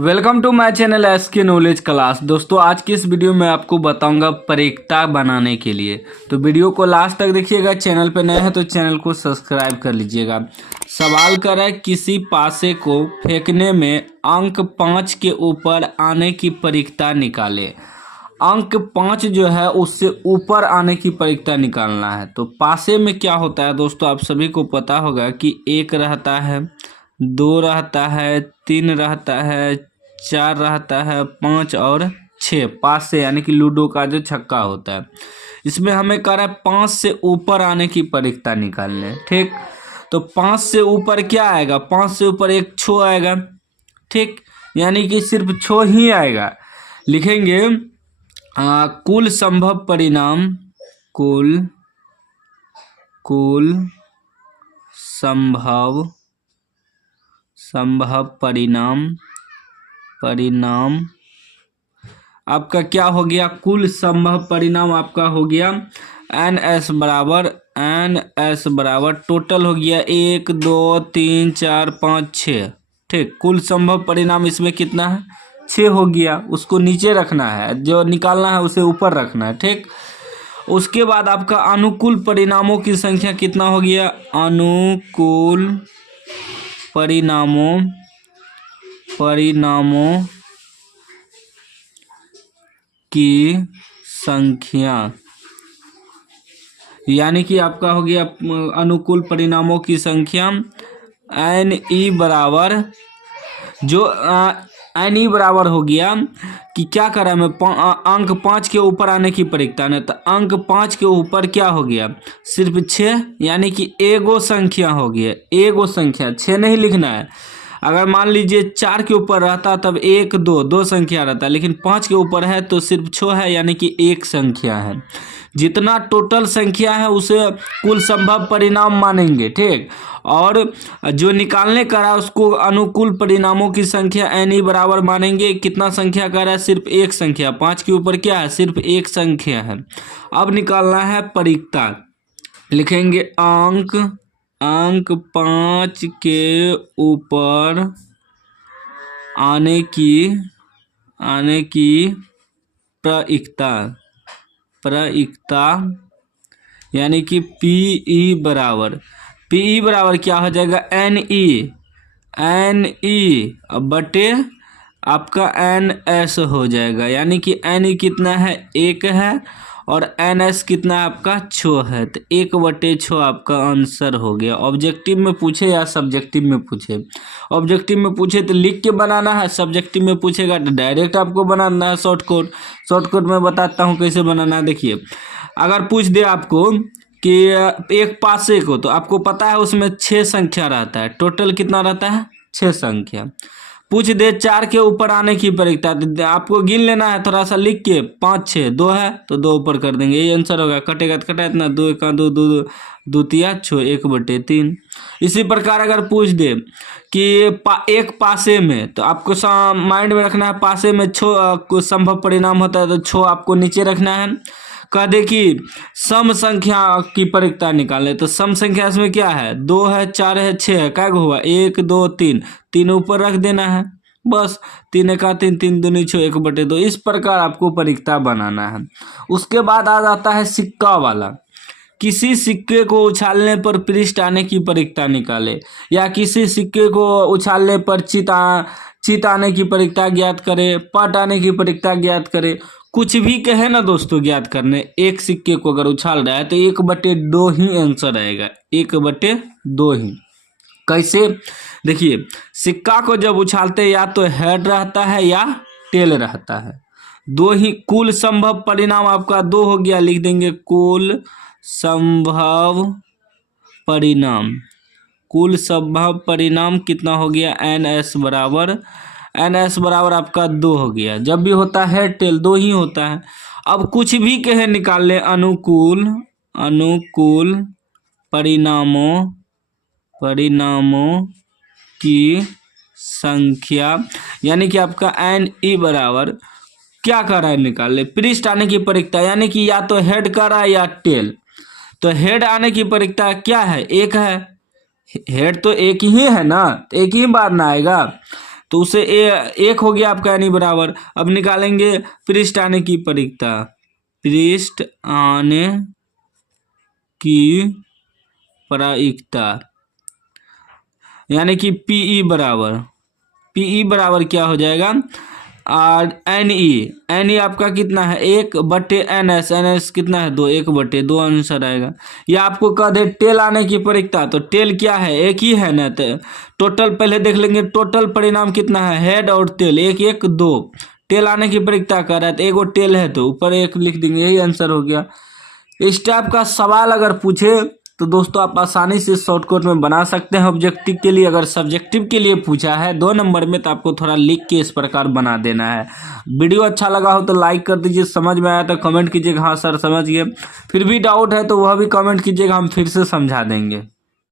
Welcome to my channel SK knowledge class. दोस्तों आज की इस वीडियो में आपको बताऊंगा परिक्ता बनाने के लिए, तो वीडियो को लास्ट तक देखिएगा। चैनल पर नए हैं तो चैनल को सब्सक्राइब कर लीजिएगा। सवाल कर रहा है किसी पासे को फेंकने में अंक 5 के ऊपर आने की परिक्ता निकाले। अंक 5 जो है उससे ऊपर आने की परिक्ता निकालना है। तो पासे में क्या होता है दोस्तों, आप सभी को पता होगा कि 1 रहता है, 2 रहता है, 3 रहता है, 4 रहता है, 5 और 6। पासे यानी कि लूडो का जो छक्का होता है, इसमें हमें कह रहा है 5 से ऊपर आने की परिक्ता निकालने। ठीक, तो 5 से ऊपर क्या आएगा? 5 से ऊपर एक छो आएगा। ठीक, यानी कि सिर्फ छो ही आएगा। लिखेंगे कुल संभव परिणाम, कुल संभव परिणाम आपका क्या हो गया? कुल संभव परिणाम आपका हो गया एन एस बराबर टोटल हो गया 1 2 3 4 5 6। ठीक, कुल संभव परिणाम इसमें कितना है? 6 हो गया। उसको नीचे रखना है, जो निकालना है उसे ऊपर रखना है। ठीक, उसके बाद आपका अनुकूल परिणामों की संख्या कितना हो गया? अनुकूल परिणामों की संख्या, यानी कि आपका हो गया अनुकूल परिणामों की संख्या एन ई बराबर, जो एन ई बराबर हो गया कि क्या करा मैं अंक 5 के ऊपर आने की परिक्ता ने। तो अंक 5 के ऊपर क्या हो गया? सिर्फ 6, यानी कि एगो संख्या हो गया। एगो संख्या 6 नहीं लिखना है। अगर मान लीजिए 4 के ऊपर रहता तब 1 2 दो संख्या रहता, लेकिन 5 के ऊपर है तो सिर्फ 6 है, यानी कि एक संख्या है। जितना टोटल संख्या है उसे कुल संभव परिणाम मानेंगे। ठीक, और जो निकालने का रहा उसको अनुकूल परिणामों की संख्या एन ई बराबर मानेंगे। कितना संख्या का रहा है? सिर्फ एक संख्या। 5 के ऊपर क्या है? सिर्फ एक संख्या है। अब निकालना है परिक्ता। लिखेंगे अंक 5 के ऊपर आने की परिक्ता, यानी कि पीई बराबर क्या हो जाएगा? एन ई बटे आपका एन एस हो जाएगा। यानी कि एन ई कितना है? 1 है, और एन एस कितना है आपका? 6 है। तो 1/6 आपका आंसर हो गया। ऑब्जेक्टिव में पूछे या सब्जेक्टिव में पूछे? ऑब्जेक्टिव में पूछे तो लिख के बनाना है, सब्जेक्टिव में पूछेगा तो डायरेक्ट आपको बनाना है। शॉर्टकट में बताता हूँ कैसे बनाना है। देखिए, अगर पूछ दे आपको कि एक पासे को, तो आपको पता है उसमें 6 संख्या रहता है। टोटल कितना रहता है? 6 संख्या। पूछ दे 4 के ऊपर आने की परिक्ता, तो आपको गिन लेना है थोड़ा सा लिख के। 5 6 2 है तो 2 ऊपर कर देंगे, ये आंसर होगा। कटेगा तो कटा इतना, 2 1 2 2 2 तिया 6 1/3। इसी प्रकार अगर पूछ दे कि एक पासे में, तो आपको माइंड में रखना है पासे में 6 संभव परिणाम होता है, तो 6 आपको नीचे रखना है। कह दे कि सम संख्या की परिक्ता निकाले, तो सम संख्या इसमें क्या है? 2 है, 4 है, 6 है। क्या हुआ? 1 2 3 ऊपर रख देना है बस। 3 1 3 3 दूनी 6 1/2। इस प्रकार आपको परिक्ता बनाना है। उसके बाद आ जाता है सिक्का वाला। किसी सिक्के को उछालने पर पृष्ठ आने की परिक्ता निकाले, या किसी सिक्के को उछालने पर चित आने की परिक्ता ज्ञात करे, पट आने की परिक्ता ज्ञात करे। कुछ भी कहे ना दोस्तों ज्ञात करने। एक सिक्के को अगर उछाल रहा है तो 1/2 ही आंसर आएगा। 1/2 ही। कैसे? देखिए, सिक्का को जब उछालते या तो हेड रहता है या टेल रहता है। 2 ही। कुल संभव परिणाम आपका 2 हो गया। लिख देंगे कुल संभव परिणाम कितना हो गया? एन एस बराबर आपका 2 हो गया। जब भी होता है टेल 2 ही होता है। अब कुछ भी कहे निकाल ले। अनुकूल परिणामों की संख्या, यानी कि आपका एन ई बराबर क्या कर रहा है? निकाल ले पृष्ठ आने की परिक्ता, यानी कि या तो हेड कर रहा है या टेल। तो हेड आने की परिक्ता क्या है? 1 है। हेड तो एक ही है ना, तो एक ही बार ना आएगा। तो उसे एक हो गया आपका यानी बराबर। अब निकालेंगे पृष्ठ आने की परिक्ता, पृष्ठ आने की प्रायिकता यानी कि पीई बराबर क्या हो जाएगा, और एन ई आपका कितना है 1/NS कितना है 2, 1/2 आंसर आएगा। या आपको कह दे टेल आने की प्रायिकता, तो टेल क्या है, एक ही है ना, तो टोटल पहले देख लेंगे, टोटल परिणाम कितना है, हेड और टेल 1 1 2, टेल आने की प्रायिकता कर रहा है तो एगो टेल है तो ऊपर 1 लिख देंगे, यही आंसर हो गया। इस टाइप का सवाल अगर पूछे तो दोस्तों आप आसानी से शॉर्टकट में बना सकते हैं ऑब्जेक्टिव के लिए। अगर सब्जेक्टिव के लिए पूछा है 2 नंबर में तो आपको थोड़ा लिख के इस प्रकार बना देना है। वीडियो अच्छा लगा हो तो लाइक कर दीजिए, समझ में आया तो कमेंट कीजिएगा हाँ सर समझ गए, फिर भी डाउट है तो वह भी कमेंट कीजिएगा, हम फिर से समझा देंगे।